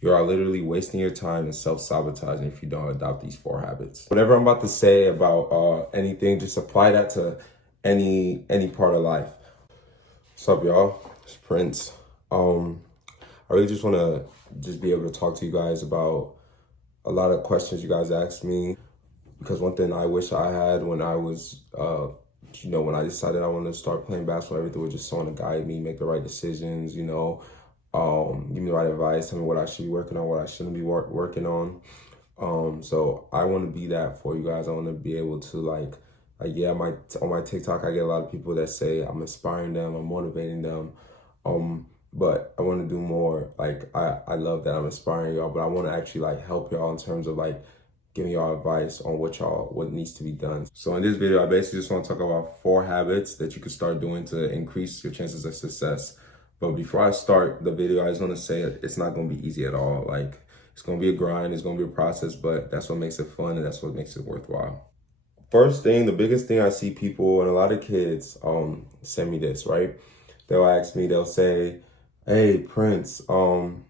You are literally wasting your time and self-sabotaging if you don't adopt these 4 habits. Whatever I'm about to say about anything, just apply that to any part of life. What's up, y'all? It's Prince. I really just want to just be able to talk to you guys about a lot of questions you guys asked me, because one thing I wish I had when I was, when I decided I wanted to start playing basketball, everything was just someone to guide me, make the right decisions, give me the right advice, tell me what I should be working on, what I shouldn't be working on. So I want to be that for you guys. I want to be able to on my TikTok, I get a lot of people that say I'm inspiring them, I'm motivating them. But I want to do more. I love that I'm inspiring y'all, but I want to actually help y'all in terms of giving y'all advice on what needs to be done. So in this video, I basically just want to talk about 4 habits that you can start doing to increase your chances of success. But before I start the video, I just want to say it's not going to be easy at all. It's going to be a grind, it's going to be a process, but that's what makes it fun and that's what makes it worthwhile. First thing, the biggest thing I see people and a lot of kids send me this, right? They'll ask me, they'll say, "Hey, Prince, I'm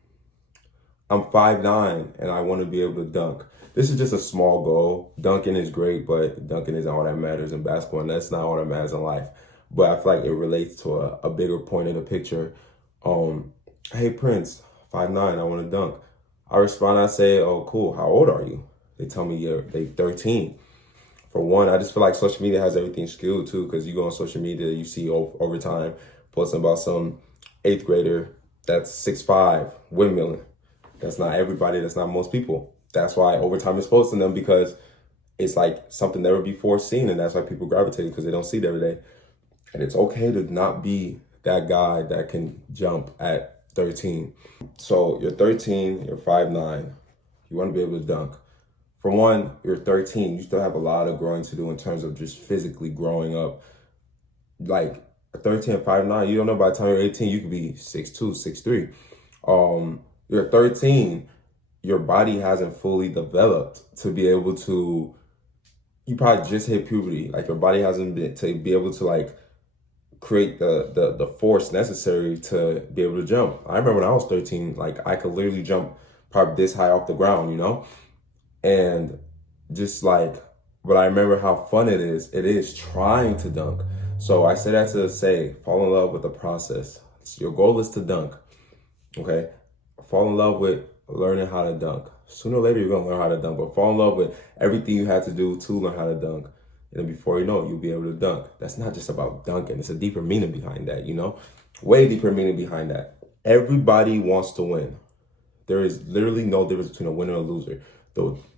5'9" and I want to be able to dunk." This is just a small goal. Dunking is great, but dunking isn't all that matters in basketball, and that's not all that matters in life. But I feel like it relates to a bigger point in the picture. "Hey, Prince, 5'9", I want to dunk." I respond, I say, "Oh, cool. How old are you?" They tell me they're 13. For one, I just feel like social media has everything skewed too, because you go on social media, you see over time posting about some 8th grader that's 6'5", windmilling. That's not everybody, that's not most people. That's why Overtime is posting them, because it's something never before seen, and that's why people gravitate, because they don't see it every day. And it's okay to not be that guy that can jump at 13. So you're 13, you're 5'9", you want to be able to dunk. For one, you're 13, you still have a lot of growing to do in terms of just physically growing up. 13 and 5'9", you don't know by the time you're 18, you could be 6'2", 6'3". You're 13, your body hasn't fully developed to be able to, you probably just hit puberty. Your body hasn't been to be able to create the force necessary to be able to jump. I remember when I was 13, I could literally jump probably this high off the ground, And but I remember how fun it is trying to dunk. So I say that to say, fall in love with the process. Your goal is to dunk, okay? Fall in love with learning how to dunk. Sooner or later, you're gonna learn how to dunk, but fall in love with everything you have to do to learn how to dunk. And then before you know it, you'll be able to dunk. That's not just about dunking. It's a deeper meaning behind that, Way deeper meaning behind that. Everybody wants to win. There is literally no difference between a winner and a loser.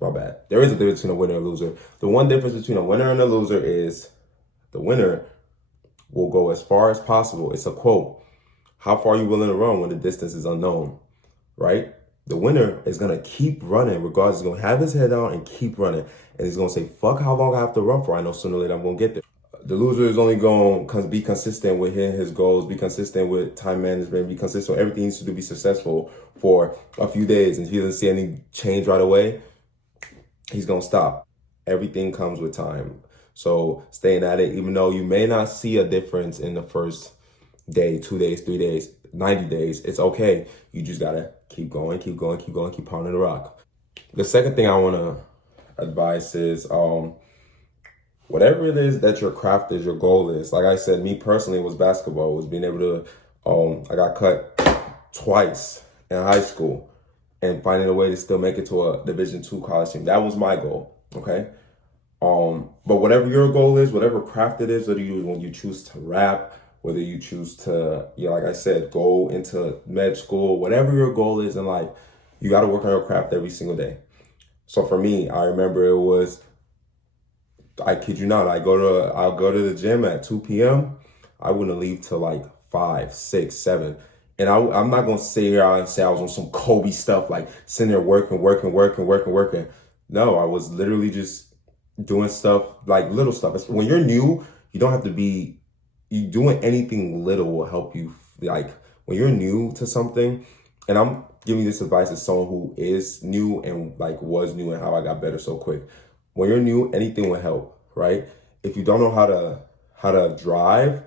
My bad. There is a difference between a winner and a loser. The one difference between a winner and a loser is the winner will go as far as possible. It's a quote. How far are you willing to run when the distance is unknown, right? The winner is going to keep running regardless. He's going to have his head down and keep running. And he's going to say, fuck how long I have to run for. I know sooner or later I'm going to get there. The loser is only going to be consistent with hitting his goals, be consistent with time management, be consistent with everything he needs to do to be successful for a few days. And if he doesn't see any change right away, he's going to stop. Everything comes with time. So staying at it, even though you may not see a difference in the first day, 2 days, 3 days, 90 days, it's okay. You just got to keep going, keep pounding the rock. The second thing I want to advise is whatever it is that your craft is, your goal is. Like I said, me personally, it was basketball. It was being able to, I got cut twice in high school and finding a way to still make it to a Division II college team. That was my goal, okay? But whatever your goal is, whatever craft it is, when you choose to rap, whether you choose to, like I said, go into med school, whatever your goal is in life, you got to work on your craft every single day. So for me, I remember it was, I kid you not, I'll go to the gym at 2 p.m. I wouldn't leave till 5, 6, 7. And I'm not going to sit here and say I was on some Kobe stuff, sitting there working. No, I was literally just doing stuff, little stuff. When you're new, you don't have to be, you doing anything little will help you. When you're new to something, and I'm giving you this advice as someone who is new and was new and how I got better so quick. When you're new, anything will help, right? If you don't know how to drive,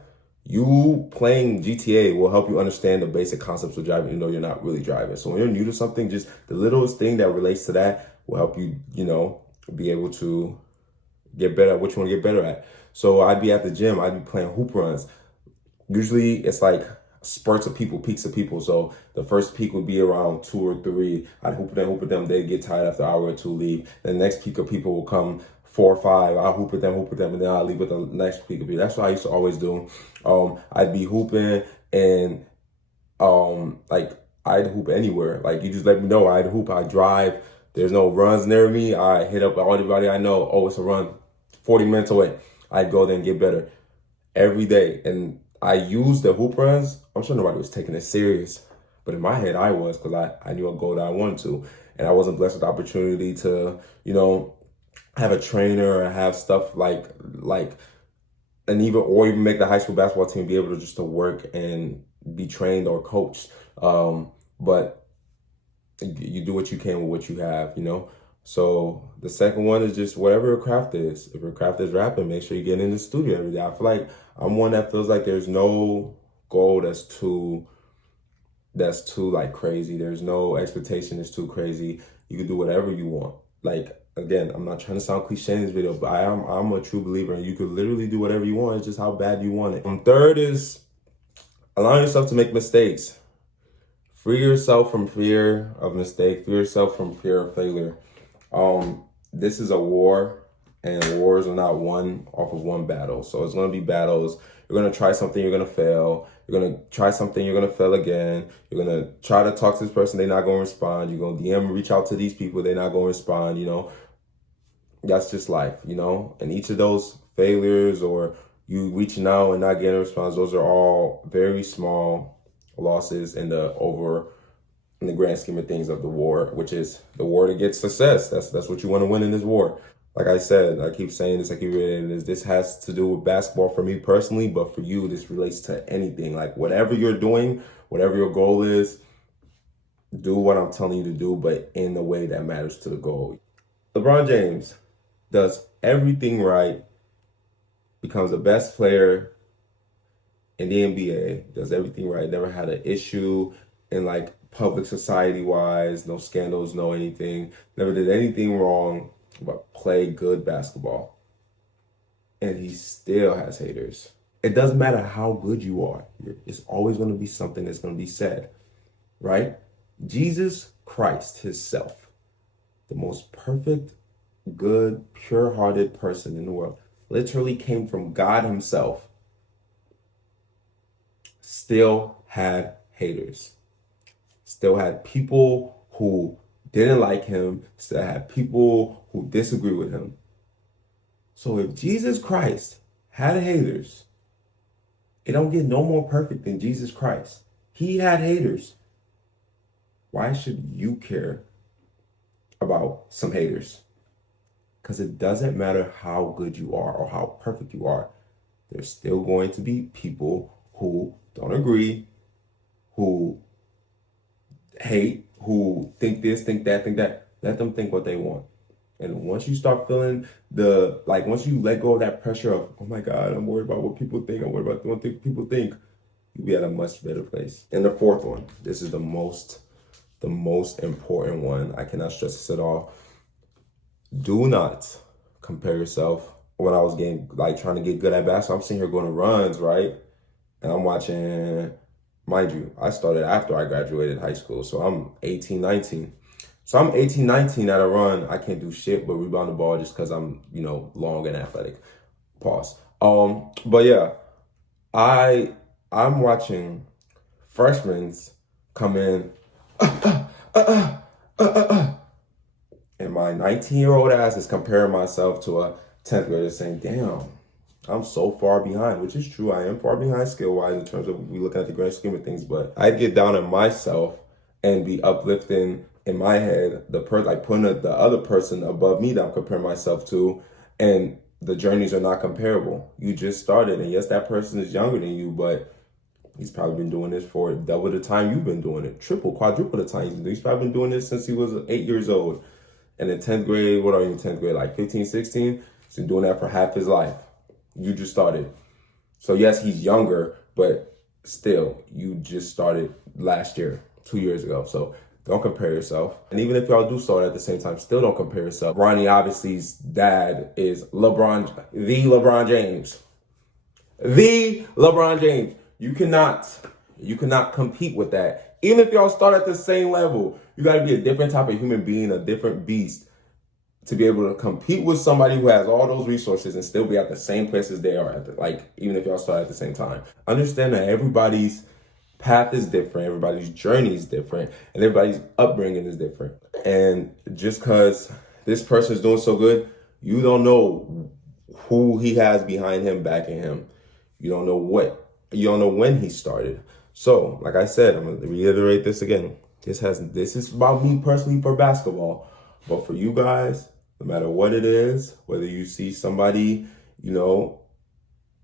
You playing GTA will help you understand the basic concepts of driving, even though you're not really driving. So when you're new to something, just the littlest thing that relates to that will help you, be able to get better at what you want to get better at. So I'd be at the gym, I'd be playing hoop runs. Usually it's like spurts of people, peaks of people. So the first peak would be around 2 or 3. I'd hoop at them. They'd get tired after an hour or two, leave. The next peak of people will come 4 or 5. I'll hoop at them, and then I'll leave with the next peak of people. That's what I used to always do. I'd be hooping and like I'd hoop anywhere. Like you just let me know, I'd hoop, I drive. There's no runs near me. I hit up everybody I know. Oh, it's a run 40 minutes away. I'd go there and get better every day. And I used the hoop runs. I'm sure nobody was taking it serious, but in my head I was, because I knew a goal that I wanted to. And I wasn't blessed with the opportunity to, have a trainer or have stuff like and even make the high school basketball team, be able to just to work and be trained or coached. But you do what you can with what you have. So the second one is just whatever your craft is. If your craft is rapping, make sure you get in the studio every day. I feel like I'm one that feels like there's no goal that's too like crazy. There's no expectation that's too crazy. You can do whatever you want. Like, again, I'm not trying to sound cliche in this video, but I'm a true believer, and you could literally do whatever you want. It's just how bad you want it. Third is allowing yourself to make mistakes. Free yourself from fear of mistake. Free yourself from fear of failure. This is a war, and wars are not won off of one battle. So it's going to be battles. You're going to try something, you're going to fail. You're going to try something, you're going to fail again. You're going to try to talk to this person, they're not going to respond. You're going to reach out to these people, they're not going to respond. That's just life, And each of those failures, or you reaching out and not getting a response, those are all very small losses in the grand scheme of things of the war, which is the war to get success. That's what you want to win in this war. Like I said, I keep saying this, I keep reading this. This has to do with basketball for me personally, but for you, this relates to anything. Like whatever you're doing, whatever your goal is, do what I'm telling you to do, but in a way that matters to the goal. LeBron James does everything right, becomes the best player in the NBA, does everything right, never had an issue in like public society wise, no scandals, no anything, never did anything wrong, but play good basketball. And he still has haters. It doesn't matter how good you are. It's always going to be something that's going to be said, right? Jesus Christ himself, the most perfect, good, pure-hearted person in the world, literally came from God himself, still had haters, still had people who didn't like him, still had people who disagree with him. So if Jesus Christ had haters, it don't get no more perfect than Jesus Christ. He had haters. Why should you care about some haters? Because it doesn't matter how good you are or how perfect you are. There's still going to be people who don't agree, who hate, who think this, think that, think that. Let them think what they want. And once you start feeling once you let go of that pressure of, oh my God, I'm worried about what people think, I'm worried about what people think, you'll be at a much better place. And the fourth one, this is the most important one. I cannot stress this at all. Do not compare yourself. When I was trying to get good at basketball, I'm sitting here going to runs, right? And I'm watching, mind you, I started after I graduated high school. So I'm 18, 19. So I'm 18, 19 at a run. I can't do shit but rebound the ball just because I'm, long and athletic. Pause. But yeah, I'm watching freshmen come in, and my 19-year-old ass is comparing myself to a 10th grader, saying, damn, I'm so far behind, which is true. I am far behind skill-wise in terms of we looking at the grand scheme of things, but I get down on myself and be uplifting in my head putting the other person above me that I'm comparing myself to, and the journeys are not comparable. You just started, and yes, that person is younger than you, but he's probably been doing this for double the time you've been doing it, triple, quadruple the time he's been doing it. He's probably been doing this since he was 8 years old. And in 10th grade, what are you in 10th grade, like 15, 16? He's been doing that for half his life. You just started. So yes, he's younger, but still, you just started last year, 2 years ago. So don't compare yourself. And even if y'all do start at the same time, still don't compare yourself. Ronnie obviously's dad is LeBron James. The LeBron James. You cannot compete with that. Even if y'all start at the same level, you got to be a different type of human being, a different beast to be able to compete with somebody who has all those resources and still be at the same place as they are at even if y'all start at the same time. Understand that everybody's path is different, everybody's journey is different, and everybody's upbringing is different. And just because this person is doing so good, you don't know who he has behind him, backing him. You don't know when he started. So, like I said, I'm gonna reiterate this again. This is about me personally for basketball. But for you guys, no matter what it is, whether you see somebody, you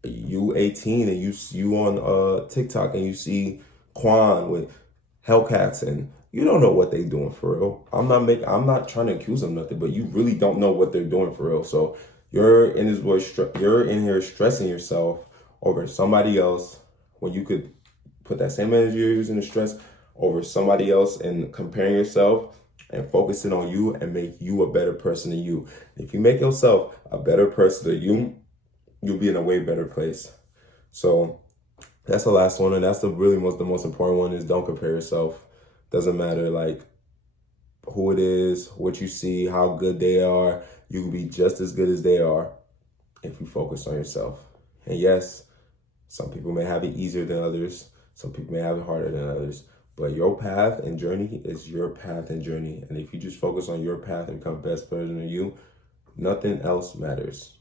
18 and you on TikTok and you see Quan with Hellcats and you don't know what they doing for real. I'm not trying to accuse them nothing, but you really don't know what they're doing for real. So you're in here stressing yourself over somebody else when you could put that same energy you're using to stress over somebody else and comparing yourself and focusing on you and make you a better person than you. If you make yourself a better person than you, you'll be in a way better place. So that's the last one, and that's the most important one is don't compare yourself. Doesn't matter who it is, what you see, how good they are. You can be just as good as they are if you focus on yourself. And yes, some people may have it easier than others. Some people may have it harder than others. But your path and journey is your path and journey. And if you just focus on your path and become best version of you, nothing else matters.